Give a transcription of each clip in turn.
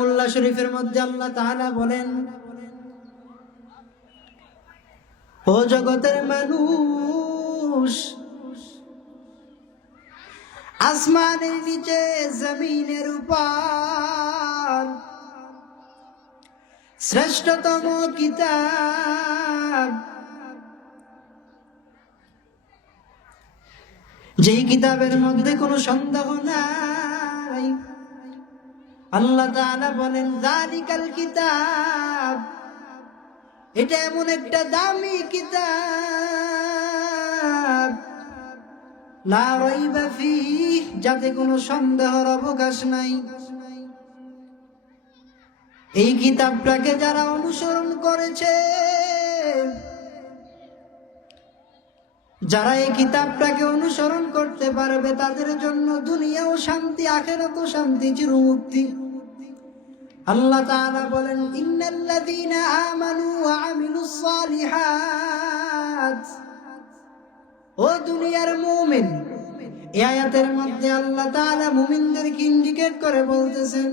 কালামুল্লাহ শরীফের মধ্যে আল্লাহ তাআলা বলেন, ও জগতের মানুষ, আসমানের নিচে জমিনের উপর শ্রেষ্ঠতম কিতাব, যেই কিতাবের মধ্যে কোনো সন্দেহ নাই, আল্লাহ তাআলা বলেন যালিকাল কিতাব, এটা এমন একটা দামি কিতাব, লা রাইবা ফীহি, যাতে কোনো সন্দেহের অবকাশ নাই। এই কিতাবটাকে যারা অনুসরণ করেছে, যারা এই কিতাবটাকে অনুসরণ করতে পারবে, তাদের জন্য দুনিয়াও শান্তি, আখিরাতেও শান্তি, চিরমুক্তি। আল্লাহ তাআলা বলেন, ইন্নাল্লাযীনা আমানু ওয়া আমিলুস সালিহাত, ও দুনিয়ার মুমিন। এই আয়াতের মধ্যে আল্লাহ তাআলা মুমিনদেরকে ইন্ডিকেট করে বলতেছেন,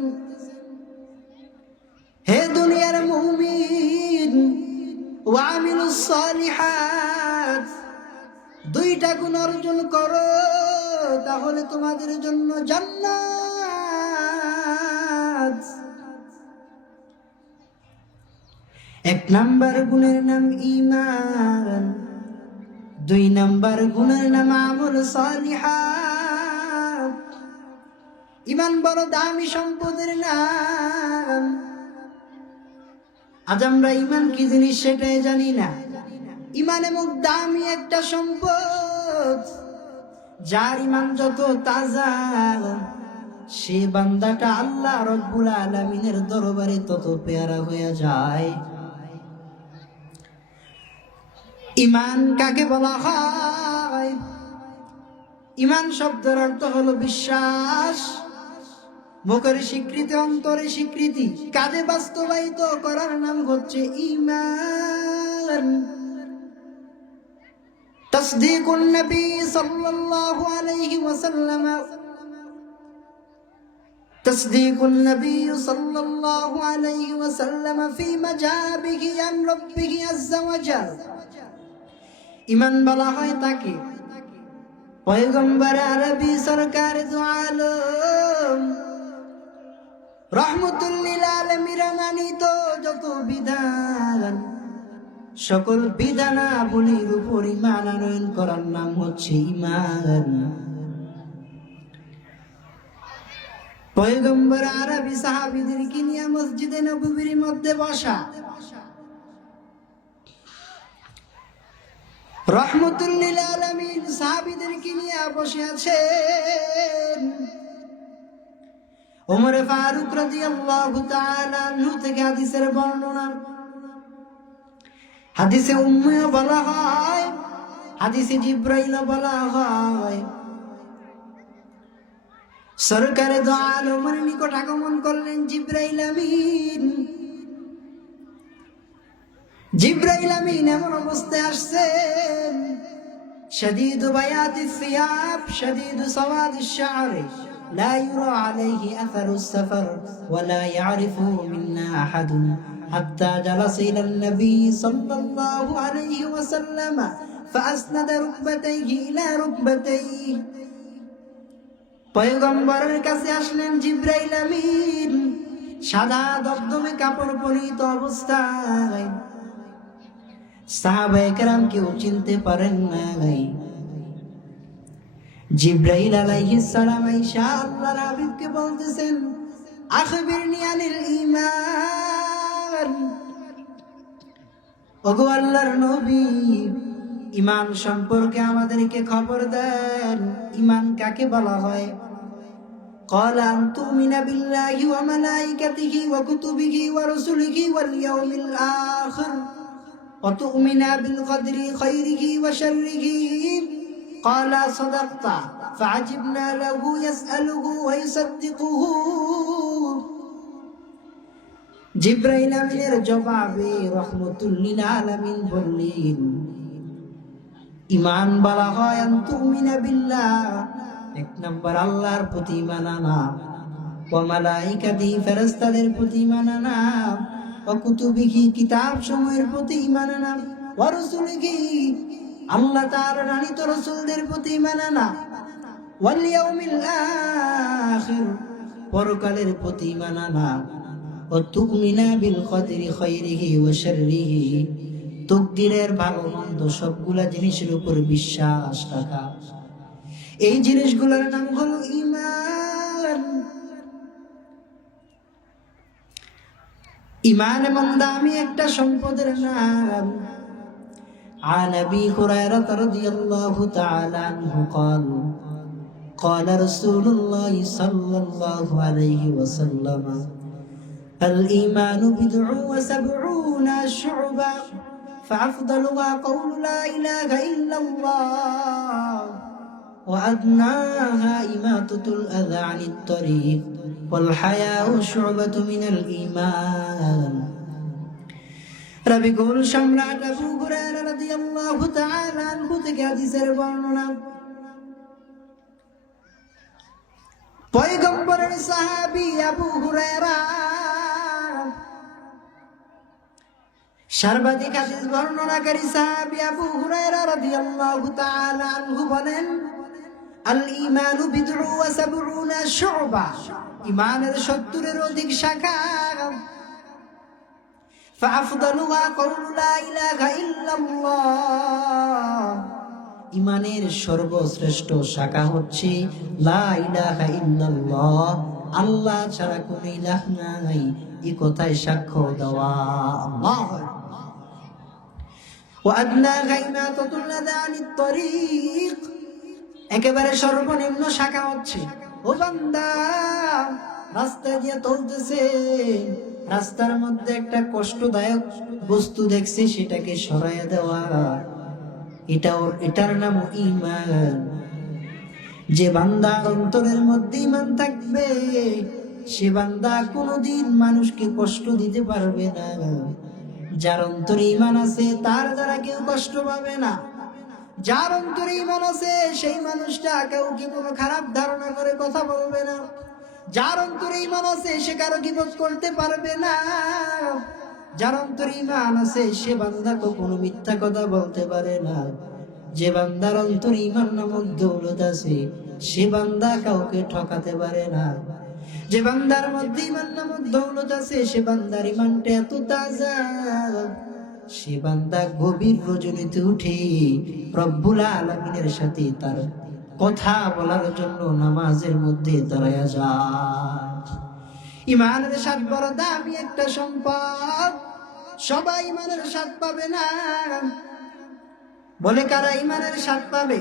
হে দুনিয়ার মুমিন, ওয়া আমিলুস সালিহাত, দুইটা গুণ অর্জন করো, তাহলে তোমাদের জন্য জান্নাত। এক নাম্বার গুণের নাম ঈমান, দুই নাম্বার গুণের নাম আমল সালিহাত। ঈমান বড় দামি সম্পদের নাম। আজ আমরা ঈমান কি জিনিস সেটাই জানি না। ঈমান এমন দামি একটা সম্পদ, যার ঈমান যত তাজা, সে বান্দাটা আল্লাহ রাব্বুল আলামিনের দরবারে তত পেয়ারা হয়ে যায়। ঈমান কাকে বলা হয়? ঈমান শব্দের অর্থ হলো বিশ্বাস, মুখের স্বীকৃতি, অন্তরে স্বীকৃতি, কাজে বাস্তবায়িত করার নাম হচ্ছে ঈমান। তাসদীকুন নবী সাল্লাল্লাহু আলাইহি ওয়াসাল্লাম, তাসদীকুন নবী সাল্লাল্লাহু আলাইহি ওয়াসাল্লাম ফীমা জাআ বিহি আন রাব্বিহি আযজা ওয়া জাল। ঈমান বলা হয় তাকে, পয়গম্বর আরবী সরকার দু আলম রহমতুল লিল আলামিন মানিত যত বিধান, সকল বিধানাবলীর উপর ঈমান আনয়ন করার নাম হচ্ছে ঈমান। পয়গম্বর আরবী সাহাবীদেরকে নিয়ে মসজিদে নববীর মধ্যে বসা, রহমতুল লিল আলামিন সাহাবীদেরকে নিয়ে বসে আছেন। ওমর ফারুক রাদিয়াল্লাহু তাআলা আনহু থেকে হাদিসের বর্ণনা, হাদিসে উম্মে বলা হয়, হাদিসে জিব্রাইল বলা হয়। সরকারে দু আলমের নিকট আগমন করলেন জিব্রাইল আমিন। জিব্রাইল আমিন এমন অবস্থায় আসছেন, শাদীদু বায়াতিস সিয়াব, শাদীদু সাওয়াদিশ শা'রি, লা ইউরা আলাইহি আসারুস সাফার ওয়া লা ইয়ারিফু মিন্না আহাদুন, হাত্তা জালাসা ইলান নবী সাল্লাল্লাহু আলাইহি ওয়াসাল্লাম ফাআসনাদা রুকবাতাইহি ইলা রুকবাতাইহি। পয়গম্বরের কাছে আসলেন জিব্রাইল আমিন, সাদা দবদবে কাপড় পরিহিত অবস্থায়। সাহাবায়ে কেরাম কেউ চিনতে পারেন নাই। জিব্রাইল আলাইহিস সালাম আয়েশা আল্লাহর হাবিবকে বলতেছেন, আখবিরনি আনিল ঈমান, ওগো আল্লাহর নবী, ঈমান সম্পর্কে আমাদেরকে খবর দেন। ঈমান কাকে বলা হয়? قال أن تؤمن بالله وملائكته وكتبه ورسله واليوم الآخر وتؤمن بالقدر خيره وشره. قال صدقت، فعجبنا له يسأله ويصدقه. জিব্রাইল আমিনের জবাবে রহমতুল লিল আলামিন বললেন, ঈমান বলা হয় আন তুমিনা বিল্লাহ, এক নাম্বার আল্লাহর প্রতি ঈমান আনা, ওয়া মালাইকাতি ফেরেশতাদের প্রতি ঈমান আনা, ওয়া কুতুবিহি কিতাব সমূহের প্রতি ঈমান আনা, ওয়া রুসুলিহি আল্লাহ তাআলার রানিত রাসূলদের প্রতি ঈমান আনা, ওয়াল ইয়াউমিল আখির পরকালের প্রতি ঈমান আনা, ওয়া তুমিনা বিল কদরি খায়রিহি ওয়া শাররিহি তকদিরের ভালো মন্দ সবগুলা জিনিসের উপর বিশ্বাস রাখা। এই জিনিসগুলোর নাম হলো ঈমান। ঈমান এবং দামি একটা সম্পদের নাম। عن أبي هريرة رضي الله تعالى عنه قال قال رسول الله صلى الله عليه وسلم الإيمان بضع وسبعون شعبة فأفضلها قول لا إله إلا الله وأدناها إماطة الأذى عن الطريق والحياء شعبة من الإيمان। রাবিকুল সম্রাট আবু হুরায়রা রাদিয়াল্লাহু তাআলা আনহু থেকে হাদিসের বর্ণনা। পয়গম্বরের সাহাবী আবু হুরায়রা সর্বাধিক হাদিস বর্ণনাকারী সাহাবী আবু হুরায়রা রাদিয়াল্লাহু তাআলা আনহু বলেন, আল ঈমানু বিদউ ওয়া সাবউনা শু'বা, ঈমানের 70-এর অধিক শাখা। ফাআফদালুহা কাউলু লা ইলাহা ইল্লাল্লাহ, ঈমানের সর্বশ্রেষ্ঠ শাখা হচ্ছে লা ইলাহা ইল্লাল্লাহ, আল্লাহ ছাড়া কোনো ইলাহ নাই, এই কথায় সাক্ষ্য দেওয়া। আল্লাহু আকবার। ওয়া আদনাহা ইমাতাতুল আযা আনিত তরিক, একেবারে সর্বনিম্ন শাখা হচ্ছে, ও বান্দা রাস্তা দিয়ে চলতেছে, রাস্তার মধ্যে একটা কষ্টদায়ক বস্তু দেখছে, সেটাকে সরাইয়া দেওয়া, এটার নাম ঈমান। যে বান্দা অন্তরের মধ্যে ঈমান থাকবে, সে বান্দা কোনোদিন মানুষকে কষ্ট দিতে পারবে না। যার অন্তরে ঈমান আছে তার দ্বারা কেউ কষ্ট পাবে না। যার অন্তরে ঈমান আছে সেই মানুষটা কাউকে কোনো খারাপ ধারণা করে কথা বলবে না। যার অন্তরে ঈমান আছে সে কারো গীবত করতে পারবে না। যার অন্তরে ঈমান আছে সে বান্দা কখনো মিথ্যা কথা বলতে পারে না। যে বান্দার অন্তরে ঈমান নামক দৌলত আছে সে বান্দা কাউকে ঠকাতে পারে না। যে বান্দার মধ্যে ঈমান নামক দৌলত আছে সে বান্দার ঈমানটা এত তাজা, সে বান্দা গভীর রজনীতে উঠে রব্বুল আলামিনের সাথে তার কথা বলার জন্য নামাজের মধ্যে দাঁড়ায়া যায়। ঈমানের স্বাদ বড় দামি একটা সম্পদ, সবাই ঈমানের স্বাদ পাবে না। বলে কারা ঈমানের স্বাদ পাবে?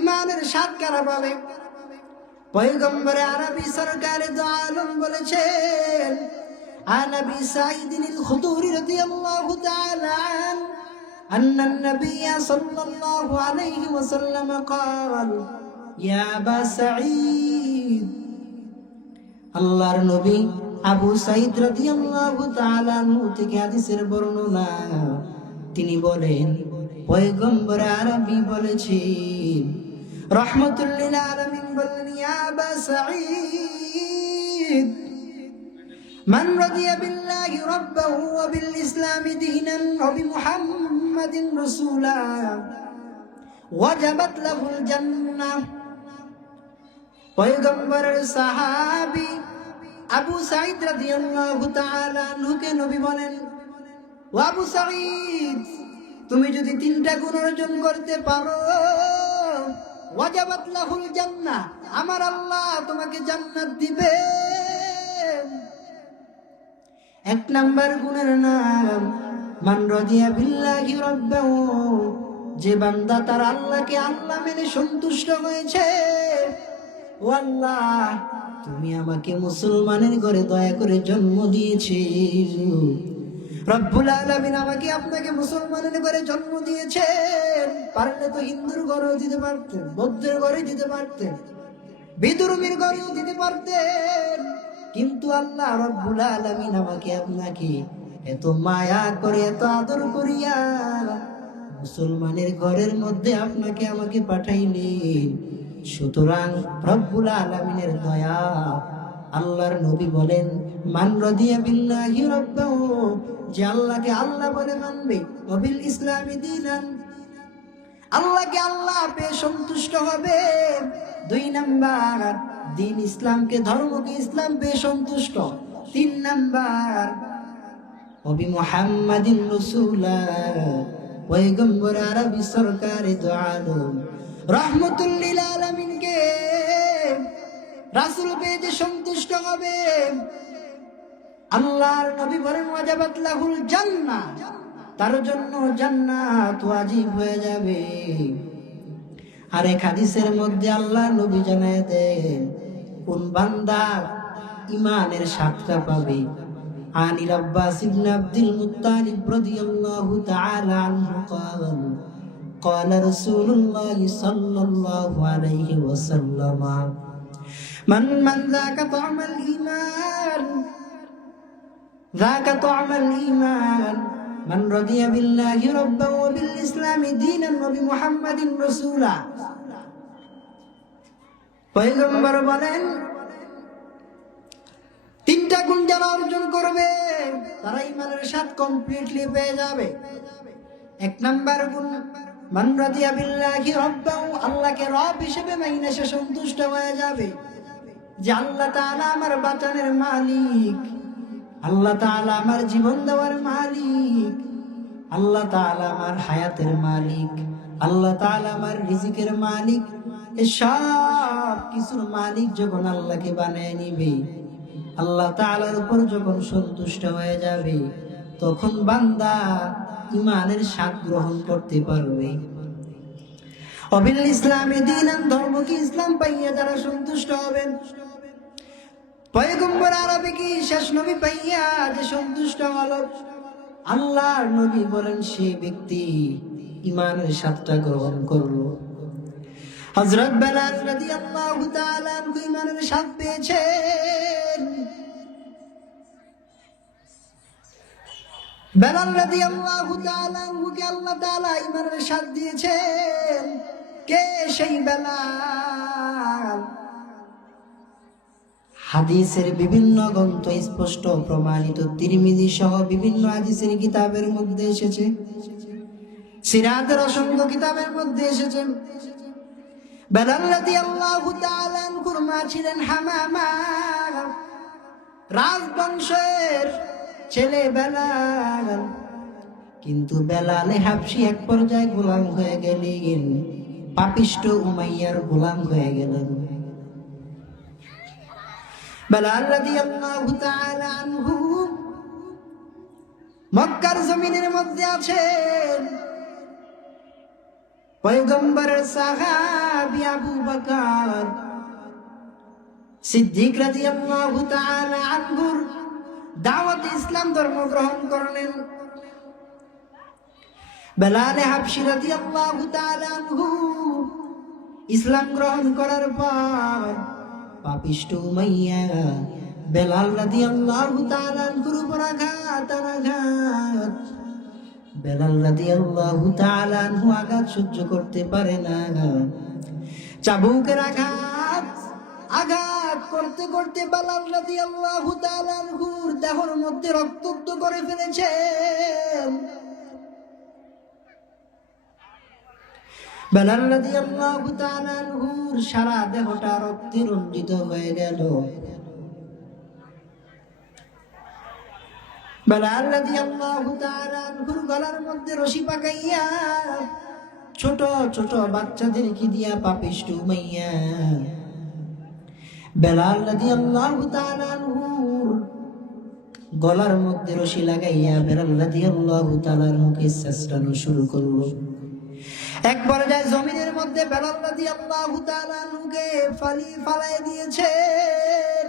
ঈমানের স্বাদ কারা পাবে? পয়গম্বর আরবি সরকারে দো আলম বলেছেন, عن أبي سعيد الخدري رضي الله تعالى عنه أن النبي صلى الله عليه وسلم قال يا أبا سعيد, আল্লাহর নবী আবু সাঈদ রাদিয়াল্লাহু তাআলা আনহু থেকে হাদিসের বর্ণনা, তিনি বলেন পয়গম্বর আরবি বলেছেন, রাহমাতুল লিল আলামিন বলেন, ইয়া আবা সাঈদ من رضي بالله ربه وبالإسلام دينا وبمحمد رسولا وجبت له الجنة। পয়গম্বরের সাহাবী আবু সাঈদ রাদিয়াল্লাহু তাআলা আনহুকে নবী বলেন, ও আবু সাঈদ, তুমি যদি 3টা গুণ অর্জন করতে পারো, ওয়াজাবাত লাহুল জান্নাহ, আমার আল্লাহ তোমাকে জান্নাত দিবে। 1 নাম্বার গুণের নাম মান রাদিয়া বিল্লাহি রাব্বাহু, যে বান্দা তার আল্লাহকে আল্লাহ মেনে সন্তুষ্ট হয়েছে। ও আল্লাহ, তুমি আমাকে মুসলমানের ঘরে দয়া করে জন্ম দিয়েছে। রব্বুল আলামিন আমাকে আপনাকে মুসলমানের ঘরে জন্ম দিয়েছেন। পারলে তো হিন্দুর ঘরেও দিতে পারতেন, বৌদ্ধের ঘরে দিতে পারতেন, বিধর্মীর ঘরেও দিতে পারতেন, কিন্তু আল্লাহ রব্বুল আলামিন আমাকে আপনাকে এত মায়া করে এত আদর করিয়া মুসলমানের ঘরের মধ্যে আপনাকে আমাকে পাঠাইলেন। সুতরাং রব্বুল আলামিনের দয়া আল্লাহর নবী বলেন, মান রাদিয়া বিল্লাহি রাব্বাহু, যে আল্লাহকে আল্লাহ বলে মানবে, ওয়া বিল ইসলামি দীনান, আল্লাহকে আল্লাহ পেয়ে সন্তুষ্ট হবে। 2 নাম্বার, দিন ইসলামকে, ধর্মকে ইসলাম পেয়ে সন্তুষ্ট। 3 নাম্বার, ওবি মুহাম্মাদিন রাসূলুল্লাহ, পয়গম্বর আরবি সরকারে দো আলম রাহমাতুল লিল আলামিনকে রাসূল পেয়ে যে সন্তুষ্ট হবে, আল্লাহর নবী বলেন ওয়াজাবাত লাহুল জান্নাহ, তার জন্য জান্নাত ওয়াজিব হয়ে যাবে। আর এক হাদিসের মধ্যে আল্লাহর নবী জানায় দেন কোন বান্দা ঈমানের স্বাদটা পাবে। আনিল আব্বাস ইবনে আব্দুল মুত্তালিব রাদিয়াল্লাহু তাআলা আনহু قال رسول الله صلى الله عليه وسلم من ذاك طعم الإيمان ذاك طعم الإيمان من رضي بالله ربا وبالإسلام دينا وبمحمد رسولا। পয়গম্বর বলেন 3টা গুণ যারা অর্জন করবে তারা ঈমানের স্বাদ কমপ্লিটলি পেয়ে যাবে। 1 নাম্বার গুণ, মান রাদিয়া বিল্লাহি রাব্বাহু, আল্লাহকে রব হিসেবে মাইনে সে সন্তুষ্ট হয়ে যাবে, যে আল্লাহ তাআলা আমার বাঁচানোর মালিক, আল্লাহ তাআলা আমার জীবন দেওয়ার মালিক, আল্লাহ তাআলা আমার হায়াতের মালিক, আল্লাহ তাআলা আমার রিজিকের মালিক। এই সব কিছুর মালিক যখন আল্লাহকে বানিয়ে নিবে, আল্লাহ তাআলার উপর যখন সন্তুষ্ট হয়ে যাবে, তখন বান্দা ঈমানের স্বাদ গ্রহণ করতে পারবে। অবিল ইসলামে দীনান, ধর্মকে ইসলাম পাইয়া যারা সন্তুষ্ট হবেন, পয়গম্বর আরবি কি শেষ নবী পাইয়া যে সন্তুষ্ট হলো, আল্লাহর নবী বলেন সে ব্যক্তি ঈমানের স্বাদটা গ্রহণ করলো। হযরত বেলাল রাদিয়াল্লাহু তাআলা আনহু ঈমানের স্বাদ পেয়েছেন। বেলাল রাদিয়াল্লাহু তাআলা আনহুকে আল্লাহ তাআলা ঈমানের স্বাদ দিয়েছেন। কে সেই বেলাল? হাদিসের বিভিন্ন গ্রন্থ স্পষ্ট প্রমাণিত, তিরমিজি সহ বিভিন্ন হাদিসের কিতাবের মধ্যে এসেছে, সিরাতের অসংখ্য কিতাবের মধ্যে এসেছে। বেলাল রাদিয়াল্লাহু তাআলা আনহুর মা ছিলেন হামামা, রাজবংশের ছেলে বেলাল। কিন্তু বেলালে হাবশী এক পর্যায়ে গোলাম হয়ে গেলেন, পাপিষ্ঠ উমাইয়ার গোলাম হয়ে গেলেন। বেলাল রাদিয়াল্লাহু তাআলা আনহু মক্কার জমিনের মধ্যে আছেন। পয়গম্বরের সাহাবী আবু বকর সিদ্দিক রাদিয়াল্লাহু তাআলা আনহুর দাওয়াতে ইসলাম ধর্ম গ্রহণ করলেন। বেলাল হাবশী রাদিয়াল্লাহু তাআলা আনহু ইসলাম গ্রহণ করার পর পাপিষ্ঠ উমাইয়া বেলাল রাদিয়াল্লাহু তাআলা আনহুর উপর আঘাত। বেলাল রাদিয়াল্লাহু তাআলা আনহু আঘাত সহ্য করতে পারে না। চাবুকের আঘাত করতে করতে বেলাল রাদিয়াল্লাহু তাআলা আনহুর দেহের মধ্যে রক্তাক্ত করে ফেলেছেন। বেলাল রাদিয়াল্লাহু তাআলা আনহুর সারা দেহটা রক্তে রঞ্জিত হয়ে গেল। বেলাল রাদিয়াল্লাহু তাআলা আনহুর গলার মধ্যে রশি পাকাইয়া ছোট ছোট বাচ্চাদেরকে দিয়া পাপিষ্ঠ উমাইয়া বেলাল রাদিয়াল্লাহু তাআলা আনহুর গলার মধ্যে রশি লাগাইয়া বেলাল রাদিয়াল্লাহু তাআলা আনহুকে চেষ্টানো শুরু করলো। এক পর্যায়ে জমিনের মধ্যে বেলাল রাদিয়াল্লাহু তাআলা আনহুকে ফালাই দিয়েছেন।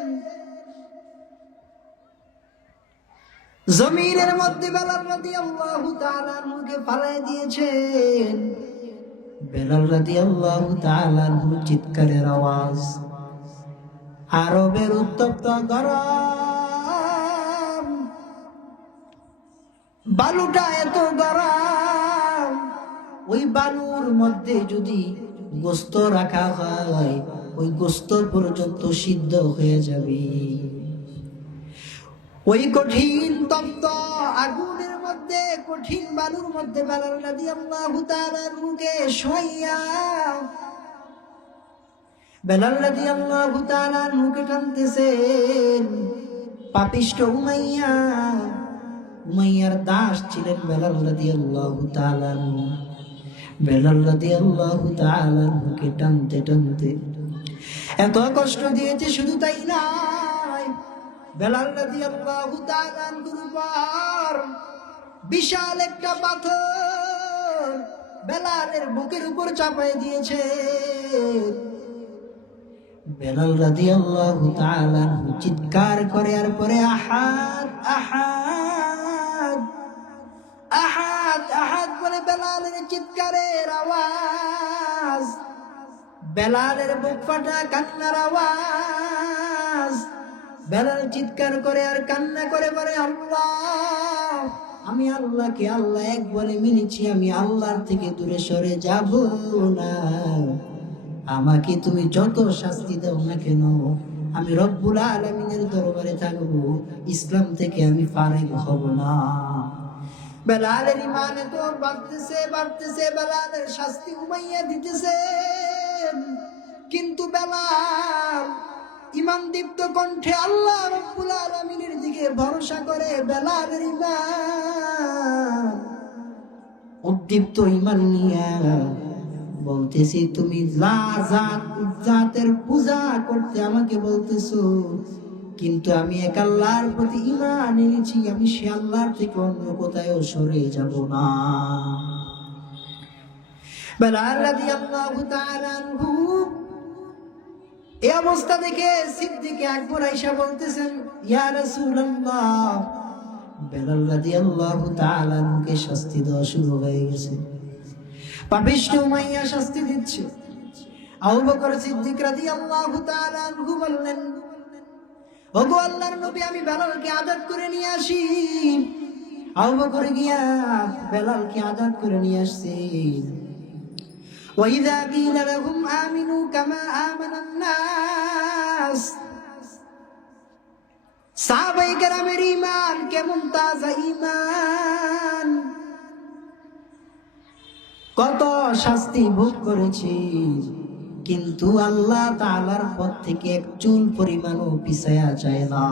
জমিনের মধ্যে বেলাল রাদিয়াল্লাহু তাআলা আনহুকে ফালাই দিয়েছেন। বেলাল রাদিয়াল্লাহু তাআলা আনহুর চিৎকারের আওয়াজ আরবের উত্তপ্ত গরম, বালুটা এত গরম, ওই বালুর মধ্যে যদি গোস্ত রাখা হয় ওই গোস্ত পর্যন্ত সিদ্ধ হয়ে যাবে। ওই কঠিন তপ্ত আগুনের মধ্যে, কঠিন বালুর মধ্যে বেলাল রাদিয়াল্লাহু তাআলার মুখে শোয়া, বেলাল রাদিয়াল্লাহু তাআলার মুখে টানতেছেন পাপিষ্ঠ উমাইয়া। উমাইয়ার দাস ছিলেন বেলাল রাদিয়াল্লাহু তাআলা। বেলাল রাদিয়াল্লাহু তাআলার মুখে টানতে টানতে এত কষ্ট দিয়েছে, শুধু তাই নয়, বেলাল রাদিয়াল্লাহু তাআলার উপর বিশাল একটা পাথর বেলালের বুকের উপর চাপায় দিয়েছে। বেলাল রাদিয়াল্লাহু তাআলা চিৎকার করে আর পরে আহাদ আহাদ আহাদ আহাদ বলে বেলালের চিৎকারের আওয়াজ, বেলালের বুক ফাটা কান্নার আওয়াজ। বেলাল চিৎকার করে আর কান্না করে বলে, আল্লাহ, আমি আল্লাহকে আল্লাহ এক বলে মেনেছি, আমি আল্লাহর থেকে দূরে সরে যাব না। আমাকে তুমি যত শাস্তি দাও না কেন, আমি রব্বুল আলামিনের দরবারে থাকবো, ইসলাম থেকে আমি ফারিগ হব না। বেলালের ইমানে তো বাড়তেছে বাড়তেছে, বেলালের শাস্তি উমাইয়া দিতেছে, কিন্তু বেলাল ইমান দীপ্ত কণ্ঠে আল্লাহ রব্বুল আলামিনের দিকে ভরসা করে। বেলালের ইমান উদ্দীপ্ত ইমান নিয়ে বলতেছি, তুমি জাতের পূজা করতে আমাকে বলতেছো, কিন্তু আমি এক আল্লাহর প্রতি ঈমান এনেছি, আমি সে আল্লাহর থেকে অন্য কোথাও সরে যাব না। বেলাল রাদিয়াল্লাহু তাআলা আনহু এই অবস্থা দেখে সিদ্দিক আকবর আয়েশা বলতেছেন, ইয়া রাসূলুল্লাহ, বেলাল রাদিয়াল্লাহু তাআলা আনহুকে শাস্তি দেওয়া শুরু হয়ে গেছে, পাপিষ্ঠ উমাইয়া শাস্তি দিচ্ছে। আবু বকর সিদ্দিক রাদিয়াল্লাহু তাআলা আনহু বললেন, ওগো আল্লাহর নবী, আমি বেলালকে আযাদ করে নিয়ে আসি। আবু বকর গিয়া বেলালকে আযাদ করে নিয়ে আসছে। وَإِذَا قِيلَ لَهُمْ آمِنُوا كَمَا آمَنَ النَّاسُ, সাহাবায়ে কেরামের ঈমান কেমন তাজা ঈমান, কত শাস্তি ভোগ করেছি, কিন্তু আল্লাহ তাআলার পথ থেকে এক চুল পরিমাণও পিছায়া যায় না।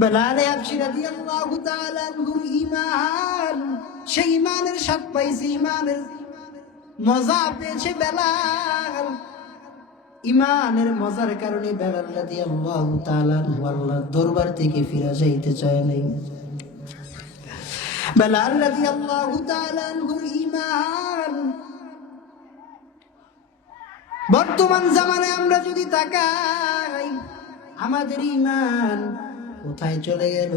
বেলাল হাবশী রাদিয়াল্লাহু তাআলা আনহুর ঈমান, সেই ঈমানের স্বাদ পাইছে, ঈমানের মজা পেয়েছে বেলাল। ঈমানের মজার কারণে বেলাল রাদিয়াল্লাহু তাআলা আনহু আল্লাহর দরবার থেকে ফিরে যাইতে চায় নাই। বেলাল রাদিয়াল্লাহু তাআলা আনহুর ঈমান বর্তমান জামানায় আমরা যদি তাকাই, আমাদের ঈমান কোথায় চলে গেল?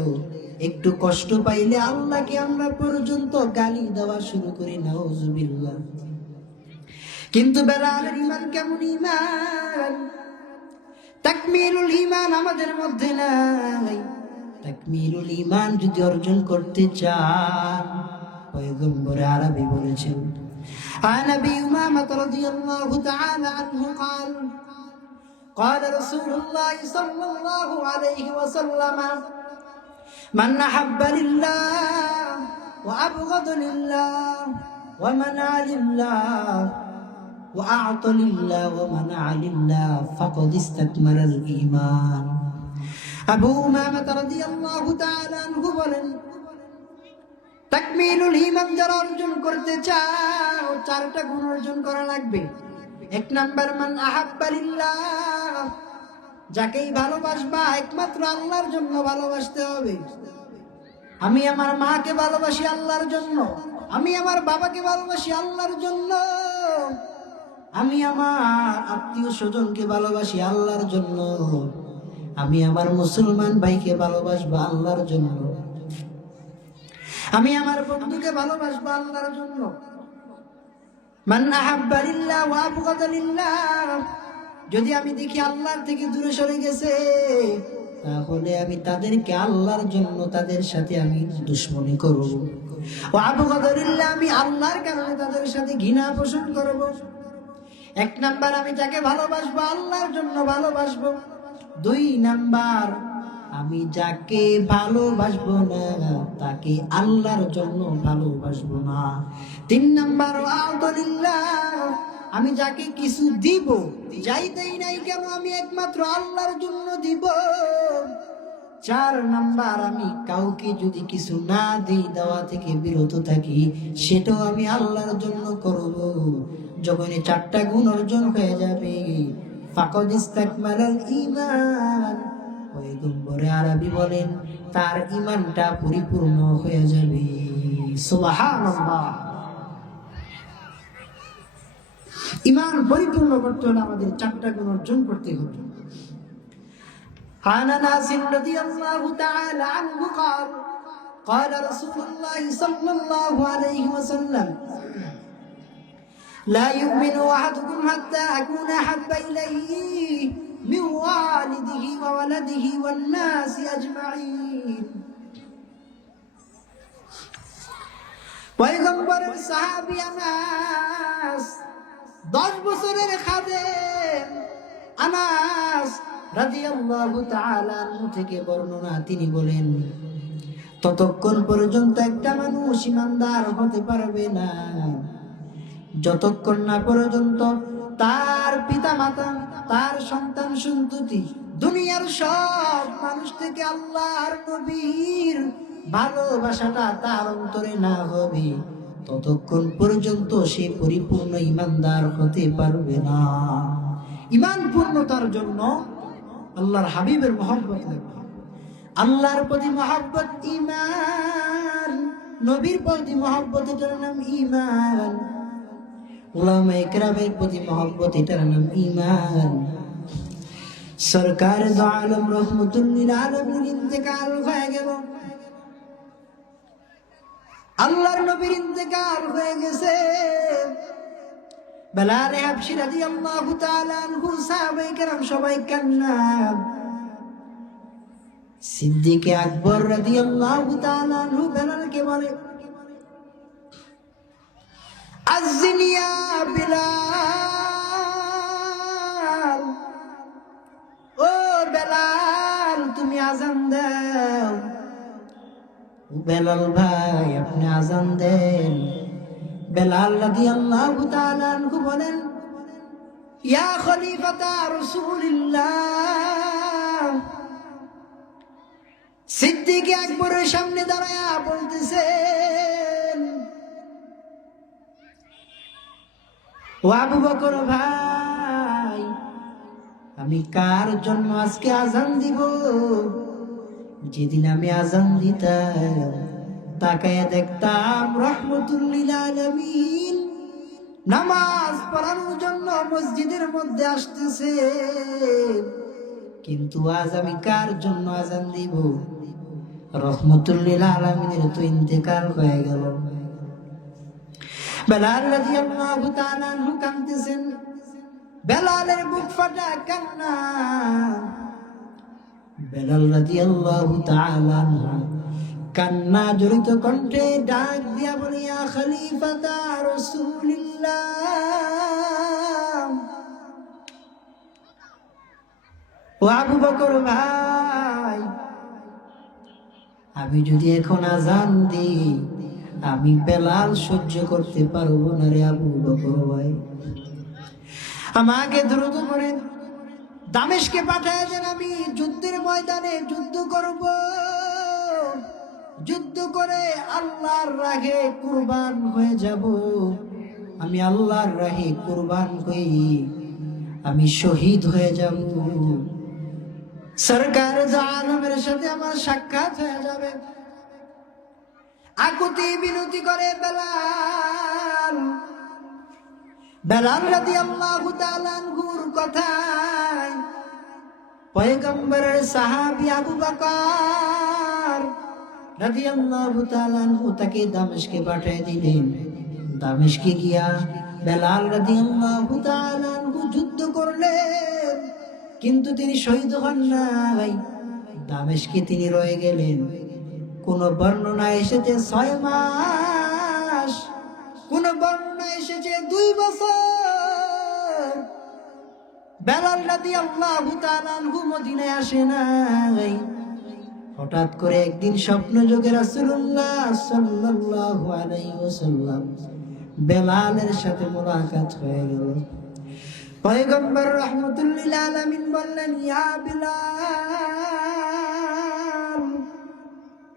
একটু কষ্ট পাইলে আল্লাহকে আমরা পর্যন্ত গালি দেওয়া শুরু করি, নাউযুবিল্লাহ। কিন্তু বেলালের ঈমান কেমন ঈমান, তাকমিলুল ঈমান আমাদের মধ্যে নাই। তাকমিলুল ঈমান যদি অর্জন করতে চান, পয়গম্বর আরবি বলেছেন, عن أبي أمامة رضي الله تعالى عنه قال قال رسول الله صلى الله عليه وسلم من أحب لله وأبغض لله ومنع لله وأعطى لله ومنع لله فقد استكمل الإيمان. আবু উমামা রাদিয়াল্লাহু তাআলা আনহু বলেন, তাকমিলুল ঈমান যারা অর্জন করতে চাও, চারটা গুণ অর্জন করা লাগবে। এক নাম্বার, মান আহাব্বা লিল্লাহ, যাকেই ভালোবাসবা একমাত্র আল্লাহর জন্য ভালোবাসতে হবে। আমি আমার মাকে ভালোবাসি আল্লাহর জন্য, আমি আমার বাবাকে ভালোবাসি আল্লাহর জন্য, আমি আমার আত্মীয় স্বজনকে ভালোবাসি আল্লাহর জন্য, আমি আমার মুসলমান ভাইকে ভালোবাসবো আল্লাহর জন্য, আমি আমার বন্ধুকে ভালোবাসবো আল্লাহর জন্য। মান আহাব্বা লিল্লাহ ওয়া আবগাদা লিল্লাহ, যদি আমি দেখি আল্লাহর থেকে দূরে সরে গেছে, তাহলে আমি তাদেরকে আল্লাহর জন্য তাদের সাথে আমি দুশমনি করব। ওয়া আবগাদা লিল্লাহ, আমি আল্লাহর কারণে তাদের সাথে ঘৃণা পোষণ করব। এক নাম্বার, আমি যাকে ভালোবাসবো আল্লাহর জন্য ভালোবাসবো। 2 নাম্বার, আমি যাকে ভালোবাসবো না তাকে আল্লাহর জন্য ভালোবাসবো না। 3 নাম্বার, আলহামদুলিল্লাহ, আমি যাকে কিছু দিব, যাই দেই নাই কেন আমি একমাত্র আল্লাহর জন্য দিব। 4 নাম্বার, আমি কাউকে যদি কিছু না দিই, দেওয়া থেকে বিরত থাকি, সেটাও আমি আল্লাহর জন্য করব। যখন এই 4টা গুণ অর্জন হয়ে যাবে, ফাকাদ ইস্তাকমালাল ঈমান, পয়গম্বরে আরবি বলেন তার ঈমানটা পরিপূর্ণ হয়ে যাবে। সুবহানাল্লাহ। ঈমান পরিপূর্ণ করতে হলে আমাদের 4টা গুণ অর্জন করতে হবে। عن انس رضي الله تعالى عنه قال قال رسول الله صلى الله عليه وسلم لا يؤمن احدكم حتى اكون احب اليه من والده وولده والناس اجمعين। পয়গম্বরের সাহাবী আনাস, 10 বছরের খাদেম আনাস রাদিয়াল্লাহু তাআলা আনহু থেকে বর্ণনা, তিনি বলেন, ততক্ষণ পর্যন্ত একটা মানুষ ঈমানদার হতে পারবে না যতক্ষণ না পর্যন্ত তার পিতামাতা, তার সন্তান সন্ততি, দুনিয়ার সব মানুষ থেকে আল্লাহর নবীর ভালোবাসাটা তার অন্তরে না হবে, ততক্ষণ পর্যন্ত সে পরিপূর্ণ ঈমানদার হতে পারবে না। ঈমান পূর্ণতার জন্য আল্লাহর হাবিবের মহব্বত লাগবে। আল্লাহর প্রতি মহব্বত ঈমান, নবীর প্রতি মহব্বত, এটার নাম ঈমান। উলামায়ে কেরামের প্রতি মহব্বত, এটার নাম ঈমান। সরকার দো আলম রহমতুল লিল আলামিন ইন্তেকাল হয়ে গেল, আল্লাহর নবীর ইন্তেকাল হয়ে গেছে। বেলাল হাবশী রাদিয়াল্লাহু তাআলা আনহু, সাহাবায়ে কেরাম সবাই কান্না। সিদ্দিক আকবর রাদিয়াল্লাহু তাআলা আনহু বেলালকে বলে, আযিন ইয়া বেলাল, ও বেলাল তুমি আযান দাও। বেলাল ভাই আপনি আযান দেন। বেলাল রাদিয়াল্লাহু তাআলা আনহু বলেন, ইয়া খলিফাতা রাসূলুল্লাহ। সিদ্দিক আকবরের সামনে দাঁড়ায়া বলতেছেন, ও আবু বকর ভাই, আমি কার জন্য আজকে আযান দিব? যেদিন আমি আযান দিতাম তাকায় দেখতাম রাহমাতুল লিল আলামিন নামাজ পড়ানোর জন্য মসজিদের মধ্যে আসতেছে, কিন্তু আজ আমি কার জন্য আযান দিব? রাহমাতুল লিল আলামিনের তো ইন্তেকাল হয়ে গেল। বেলাল রাদিয়াল্লাহু তাআলা আনহু কাঁদতেছেন, বেলালের বুক ফাটা কান্না। বেলাল রাদিয়াল্লাহু তাআলা আনহু কান্না জড়িত কণ্ঠে ডাক দিয়া বলে, ইয়া খলিফাতা রাসূলুল্লাহ, ও আবু বকর ভাই, আমি যদি এখন আযান দিই আমি বেলাল সহ্য করতে পারবো না রে আবু বকর ভাই, আমাকে দ্রুত করে দামেস্কে পাঠায় দেন, আমি যুদ্ধের ময়দানে যুদ্ধ করব, যুদ্ধ করে আল্লাহর রাহে কুরবান হয়ে যাব। আমি আল্লাহর রাহে কুরবান হই, আমি শহীদ হয়ে যাব, সরকার জালেমের সাথে আমার সাক্ষাৎ হয়ে যাবে। আকুতি বিনতি করে বেলাল। বেলাল রাদিয়াল্লাহু তাআলা আনহুর কথায় পয়গম্বরের সাহাবী আবু বকর রাদিয়াল্লাহু তাআলা আনহু তাকে দামেস্কে পাঠিয়ে দিলেন। দামেস্কে গিয়া বেলাল রাদিয়াল্লাহু তাআলা আনহু যুদ্ধ করলেন, কিন্তু তিনি শহীদ হন নাই, দামেস্কে তিনি রয়ে গেলেন। কোন বর্ণনা এসেছে 6 মাস, কোন বর্ণনা এসেছে 2 বছর, বেলাল রাদিয়াল্লাহু তাআলা আনহু মদিনায় আসে নাই। হঠাৎ করে একদিন স্বপ্ন যোগে রাসূলুল্লাহ সাল্লাল্লাহু আলাইহি ওয়াসাল্লাম বেলালের সাথে মুলাকাত হয়ে গেল। পয়গম্বর রাহমাতুল লিল আলামিন বললেন, ইয়া বেলাল,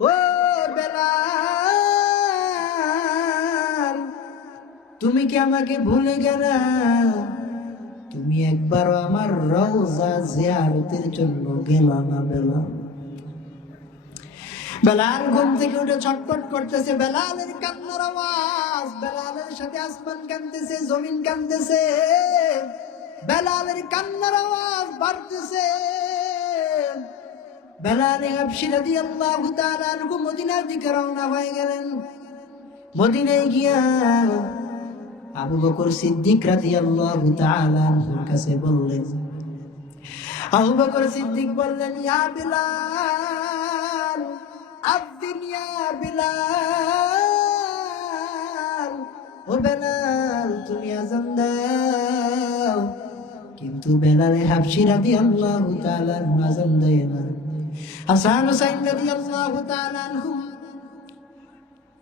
ও বেলাল, তুমি কি আমাকে ভুলে গেলা? তুমি একবারও আমার রওজা জিয়ারতের জন্য গেলা না? বেলাল বেলাল ঘুম থেকে উঠে ছটফট করতেছে। বেলালের কান্নার আওয়াজ, বেলালের সাথে আসমান কাঁদতেছে, জমিন কাঁদতেছে। বেলালের কান্নার আওয়াজ বাড়তেছে। বেলাল হাবশী রাদিয়াল্লাহু তাআলা আনহু মদিনার দিকে রওনা হয়ে গেলেন। মদিনায় গিয়া আবু বকর সিদ্দিক রাদিয়াল্লাহু তাআলা আনহুর কাছে বললেন। আবু বকর সিদ্দিক বললেন, ইয়া বিলাল, আযিন ইয়া বিলাল, ও বেলাল তুমি আযান দাও। কিন্তু বেলাল হাবশী রাদিয়াল্লাহু তাআলা আনহু আযান দেয় না। হাসান হুসাইন রাদিয়াল্লাহু তাআলা আনহু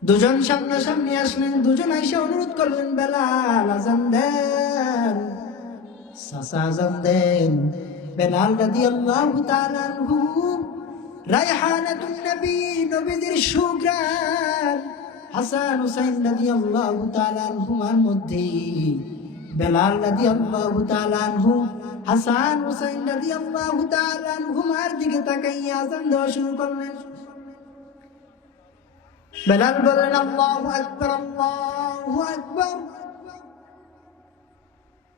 দুজন সামনাসামনি আসলেন। দুজন আইসা অনুরোধ করলেন, বেলাল আযান দেন, চাচা আযান দেন। বেলাল রাদিয়াল্লাহু তাআলা আনহু রায়হানাতুন নবী, নবীদের সুঘ্রাণ হাসান হুসাইন রাদিয়াল্লাহু তাআলা আনহুমার মধ্যে বেলাল রাদিয়াল্লাহু তাআলা আনহু হাসান হুসাইন রাদিয়াল্লাহু তাআলা আনহুমার দিকে তাকাইয়া আযান দেওয়া শুরু করলেন। বেলাল বললেন, আল্লাহু আকবার, আল্লাহু আকবার,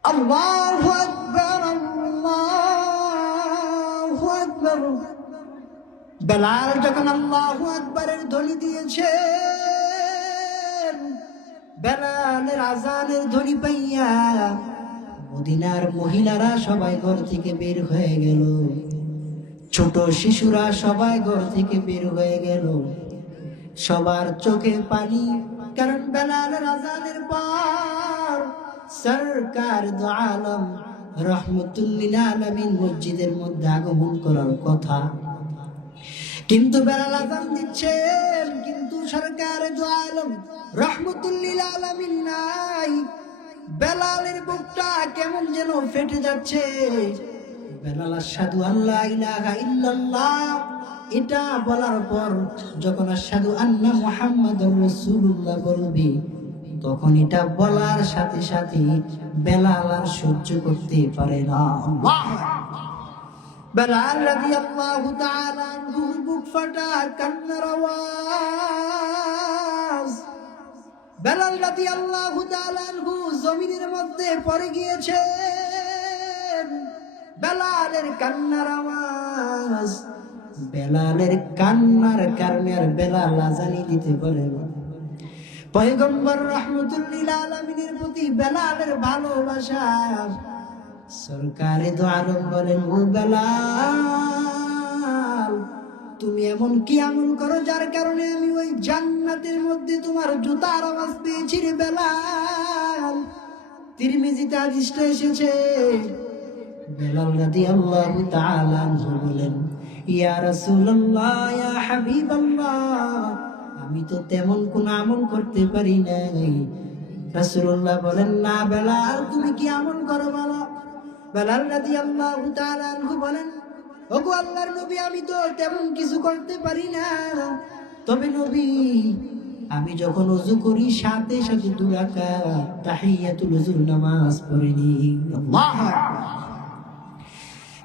আল্লাহু আকবার, আল্লাহু আকবার। বেলাল যখন আল্লাহু আকবারের ধ্বনি দিয়েছে, বেলালের আযানের ধ্বনি পাইয়া মদিনার মহিলারা সবাই ঘর থেকে বের হয়ে গেল। ছোট শিশুরা সবাই ঘর থেকে বের হয়ে গেল। সবার চোখে পানি, কারণ বেলালের আযানের পর সরকার দু আলম রাহমাতুল লিল আলামিন মসজিদের মধ্যে আগমন করার কথা। কিন্তু বেলাল আযান দিচ্ছেন, কিন্তু সরকার দু আলম রাহমাতুল লিল আলামিন নাই। বেলালের বুকটা কেমন যেন ফেটে যাচ্ছে। বেলাল আশহাদু আল্লা ইলাহা ইল্লাল্লাহ এটা বলার পর যখন আশহাদু আন্না মুহাম্মাদুর রাসূলুল্লাহ বলবে, তখন এটা বলার সাথে সাথে বেলাল আর সহ্য করতে পারে না। বেলাল রাদিয়াল্লাহু তাআলা আনহুর বুক ফাটা কান্নার আওয়াজ। বেলাল রাদিয়াল্লাহু তাআলা আনহু জমিনের মধ্যে পড়ে গিয়েছেন। বেলালের কান্নার আওয়াজ, বেলালের কান্নার কারণে আর বেলাল আযানই দিতে পারে না। পয়গম্বর রাহমাতুল লিল আলামিনের প্রতি বেলালের ভালোবাসা। সরকারে দু আলম বলেন, ও বেলাল, তুমি এমন কি আমল করো যার কারণে আমি ওই জান্নাতের মধ্যে তোমার জুতার আওয়াজ পেয়েছি রে বেলাল? তিরমিজিতে হাদিসটা এসেছে। বেলাল রাদিয়াল্লাহু তাআলা আনহু বলেন, ইয়া রাসূলুল্লাহ, ইয়া হাবিবাল্লাহ, আমি তো তেমন কোন আমল করতে পারি নাই। রাসূলুল্লাহ বলেন, না বেলাল, তুমি কি আমল করো বলো? বেলাল রাদিয়াল্লাহু তাআলা আনহু বলেন, ওগো আল্লাহর নবী, আমি তো তেমন কিছু করতে পারি না। তবে নবী, আমি যখন ওযু করি সাথে সাথে 2 রাকাত তাহিয়াতুল ওযুর নামাজ পড়ি নি। আল্লাহু আকবার।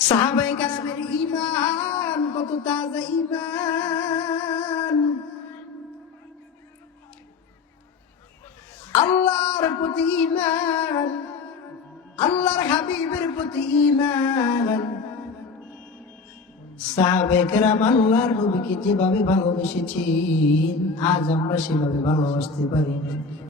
সাহাবায়ে কেরামের ঈমান কত তাজা ঈমান! আল্লাহর প্রতি ঈমান, আল্লাহর হাবিবের প্রতি ঈমান। সাহাবায়ে কেরাম আল্লাহর নবীকে যেভাবে ভালোবেসেছেন, আজ আমরা সেভাবে ভালোবাসতে পারি না।